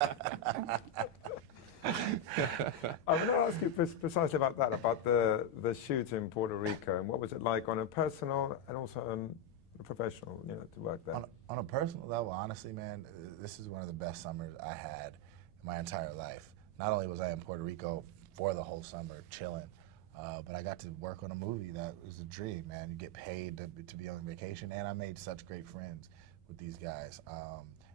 I want to ask you precisely about that, about the shoot in Puerto Rico, and what was it like on a personal and also on a professional, to work there? On a personal level, honestly, man, this is one of the best summers I had in my entire life. Not only was I in Puerto Rico for the whole summer, chilling, but I got to work on a movie that was a dream, man. You get paid to be on vacation, and I made such great friends with these guys.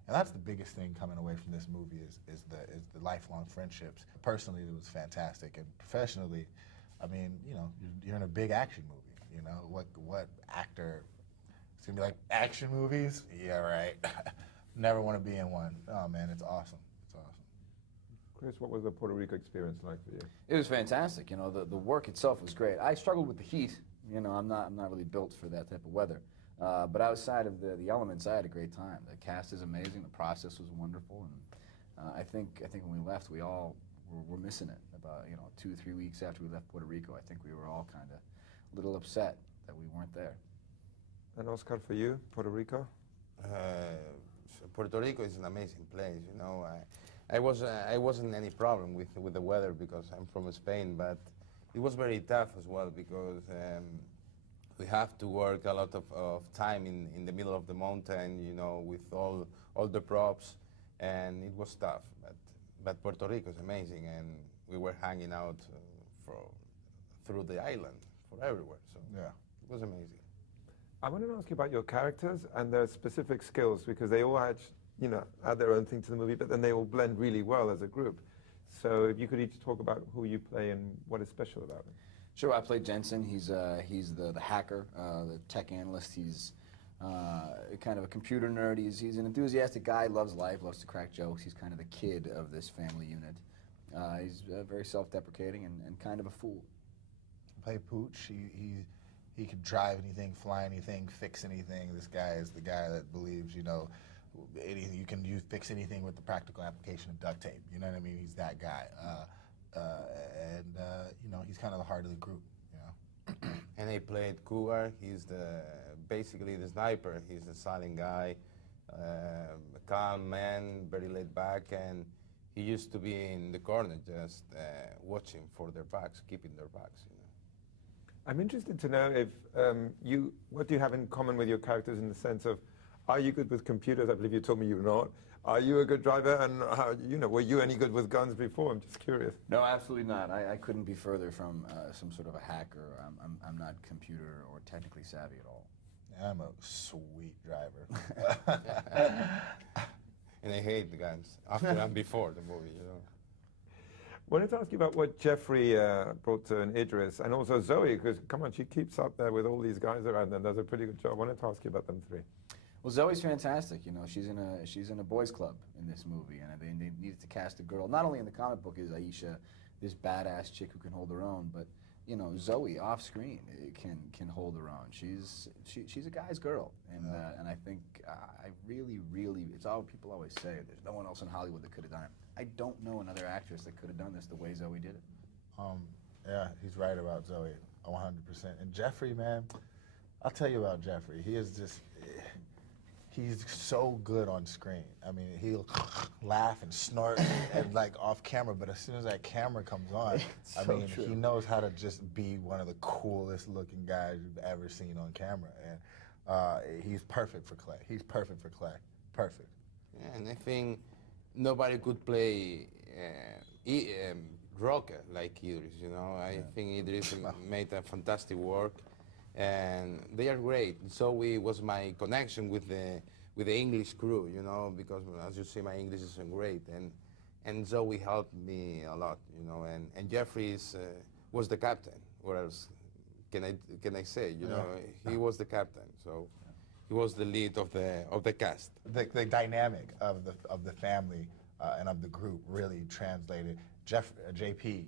And that's the biggest thing coming away from this movie is the lifelong friendships. Personally, it was fantastic, and professionally, I mean, you're in a big action movie. What actor? It's gonna be like action movies? Yeah, right. Never want to be in one. Oh man, it's awesome. It's awesome. Chris, what was the Puerto Rico experience like for you? It was fantastic. The work itself was great. I struggled with the heat. I'm not really built for that type of weather. But outside of the elements, I had a great time. The cast is amazing. The process was wonderful, and I think when we left, we all were missing it. About 2 or 3 weeks after we left Puerto Rico, I think we were all kind of a little upset that we weren't there. And Oscar, for you, Puerto Rico? Puerto Rico is an amazing place. I wasn't any problem with the weather because I'm from Spain, but it was very tough as well because. We have to work a lot of time in the middle of the mountain, with all the props, and it was tough. But Puerto Rico is amazing, and we were hanging out through the island, for everywhere. So yeah, it was amazing. I wanted to ask you about your characters and their specific skills, because they all add their own thing to the movie, but then they all blend really well as a group. So if you could each talk about who you play and what is special about them. Sure, I played Jensen. He's the hacker, the tech analyst. He's kind of a computer nerd. He's an enthusiastic guy, loves life, loves to crack jokes. He's kind of the kid of this family unit. He's very self-deprecating and kind of a fool. I play Pooch. He could drive anything, fly anything, fix anything. This guy is the guy that believes, anything, you can fix anything with the practical application of duct tape. You know what I mean? He's that guy. He's kind of the heart of the group, And I played Cougar. He's basically the sniper. He's a silent guy, a calm man, very laid back, and he used to be in the corner just watching for their backs, keeping their backs. I'm interested to know if what do you have in common with your characters in the sense of, are you good with computers? I believe you told me you're not. Are you a good driver? And were you any good with guns before? I'm just curious. No, absolutely not. I couldn't be further from some sort of a hacker. I'm not computer or technically savvy at all. I'm a sweet driver. And I hate the guns after and before the movie. I wanted to ask you about what Jeffrey brought to an Idris, and also Zoe, because come on, she keeps up there with all these guys around and does a pretty good job. I wanted to ask you about them three. Well, Zoe's fantastic. She's in a boys' club in this movie, and they needed to cast a girl. Not only in the comic book is Aisha this badass chick who can hold her own, but Zoe off screen can hold her own. She's a guy's girl, and I think I really it's all people always say. There's no one else in Hollywood that could have done it. I don't know another actress that could have done this the way Zoe did it. Yeah, he's right about Zoe, 100%. And Jeffrey, man, I'll tell you about Jeffrey. He is just. He's so good on screen. I mean, he'll laugh and snort and like off camera, but as soon as that camera comes on, he knows how to just be one of the coolest looking guys you've ever seen on camera. And he's perfect for Clay. He's perfect for Clay. Perfect. Yeah, and I think nobody could play Rocker like Idris, I think Idris made a fantastic work. And they are great. Zoe was my connection with the English crew, because as you see, my English isn't great, and Zoe helped me a lot, And Jeffrey was the captain. What else can I say? He was the captain, so he was the lead of the cast. The dynamic of the family and of the group really translated. JP,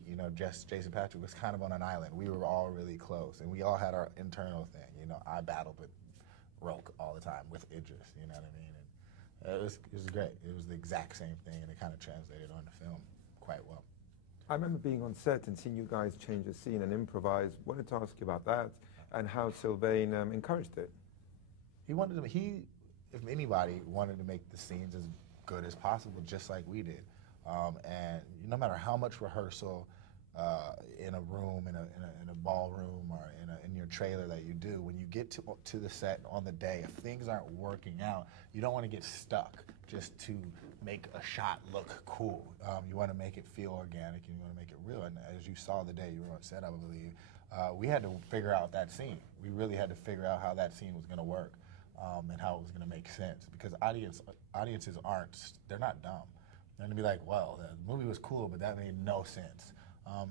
Jason Patrick was kind of on an island. We were all really close, and we all had our internal thing. I battled with Roke all the time, with Idris, you know what I mean? And it was great. It was the exact same thing, and it kind of translated onto film quite well. I remember being on set and seeing you guys change a scene and improvise. Wanted to ask you about that and how Sylvain encouraged it. If anybody wanted to make the scenes as good as possible, just like we did. And no matter how much rehearsal in a room, in a ballroom, or in your trailer that you do, when you get to the set on the day, if things aren't working out, you don't want to get stuck just to make a shot look cool. You want to make it feel organic, and you want to make it real. And as you saw the day you were on set, I believe, we had to figure out that scene. We really had to figure out how that scene was going to work, and how it was going to make sense. Because audiences they're not dumb. They're going to be like, well, the movie was cool, but that made no sense.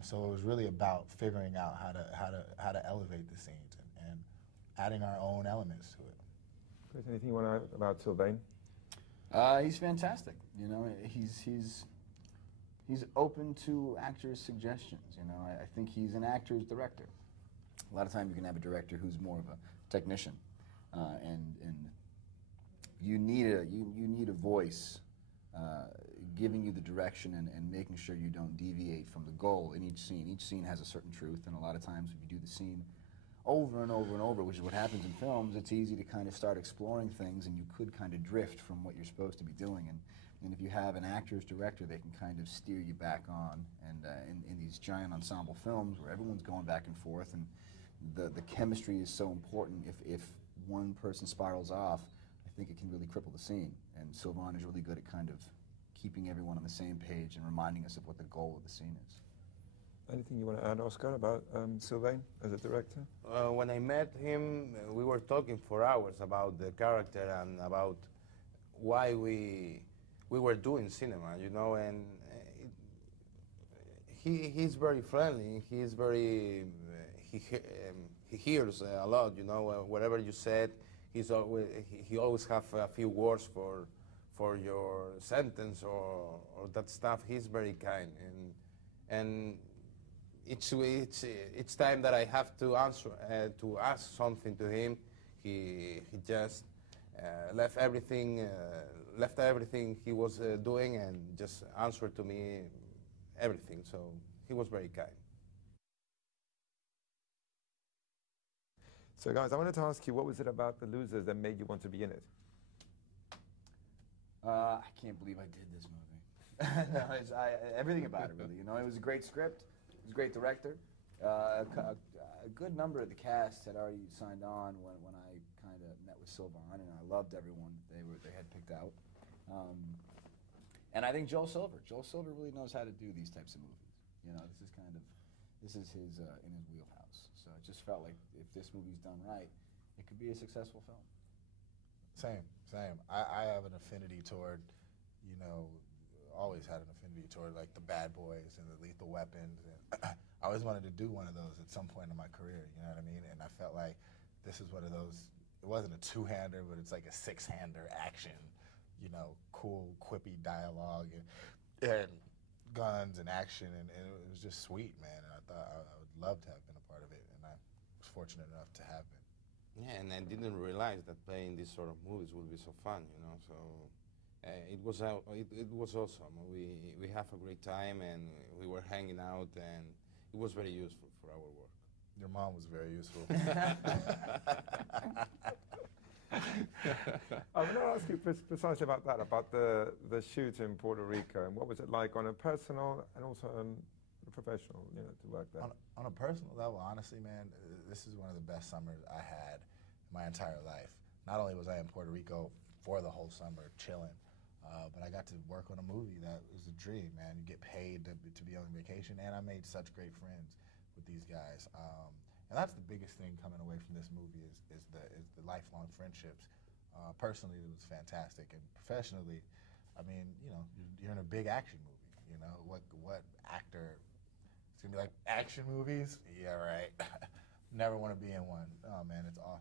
So it was really about figuring out how to elevate the scenes and adding our own elements to it. Chris, anything you want to add about Sylvain? He's fantastic. You know, he's open to actors' suggestions. You know, I think he's an actor's director. A lot of times you can have a director who's more of a technician, and you need a voice giving you the direction and making sure you don't deviate from the goal in each scene. Each scene has a certain truth, and a lot of times if you do the scene over and over and over, which is what happens in films, it's easy to kind of start exploring things, and you could kind of drift from what you're supposed to be doing. And if you have an actor's director, they can kind of steer you back on. And in these giant ensemble films where everyone's going back and forth, and the chemistry is so important, if one person spirals off, I think it can really cripple the scene. And Sylvain is really good at kind of keeping everyone on the same page and reminding us of what the goal of the scene is. Anything you want to add, Oscar, about Sylvain as a director? When I met him, we were talking for hours about the character and about why we were doing cinema, you know, and he's very friendly. He's very he hears a lot, you know. Whatever you said, he always have a few words for your sentence or that stuff. He's very kind, and each time that I have to ask something to him, he just left everything he was doing and just answered to me everything. So he was very kind. So guys, I wanted to ask you, what was it about The Losers that made you want to be in it? I can't believe I did this movie. No, everything about it, really. You know, it was a great script. It was a great director. A good number of the cast had already signed on when I kind of met with Sylvain, and I loved everyone they had picked out. And I think Joel Silver really knows how to do these types of movies. You know, this is his in his wheelhouse. So it just felt like if this movie's done right, it could be a successful film. Same. I have an affinity toward, you know, always had an affinity toward like the Bad Boys and the Lethal Weapons. And I always wanted to do one of those at some point in my career, you know what I mean? And I felt like this is one of those, it wasn't a two-hander, but it's like a six-hander action, you know, cool, quippy dialogue and guns and action. And it was just sweet, man. And I thought I would love to have been a part of it, and I was fortunate enough to have been. Yeah, and I didn't realize that playing these sort of movies would be so fun, you know. So it was awesome. We have a great time, and we were hanging out, and it was very useful for our work. Your mom was very useful. I'm going to ask you precisely about that, about the shoot in Puerto Rico, and what was it like on a personal and also on a professional, you know, to work there? On a personal level, honestly, man, this is one of the best summers I had in my entire life. Not only was I in Puerto Rico for the whole summer chilling, but I got to work on a movie that was a dream, man. You get paid to be on vacation, and I made such great friends with these guys. And that's the biggest thing coming away from this movie is the lifelong friendships. Personally, it was fantastic, and professionally, I mean, you know, you're in a big action movie. You know, what actor? It's gonna be like action movies? Yeah, right. Never want to be in one. Oh man, it's awesome.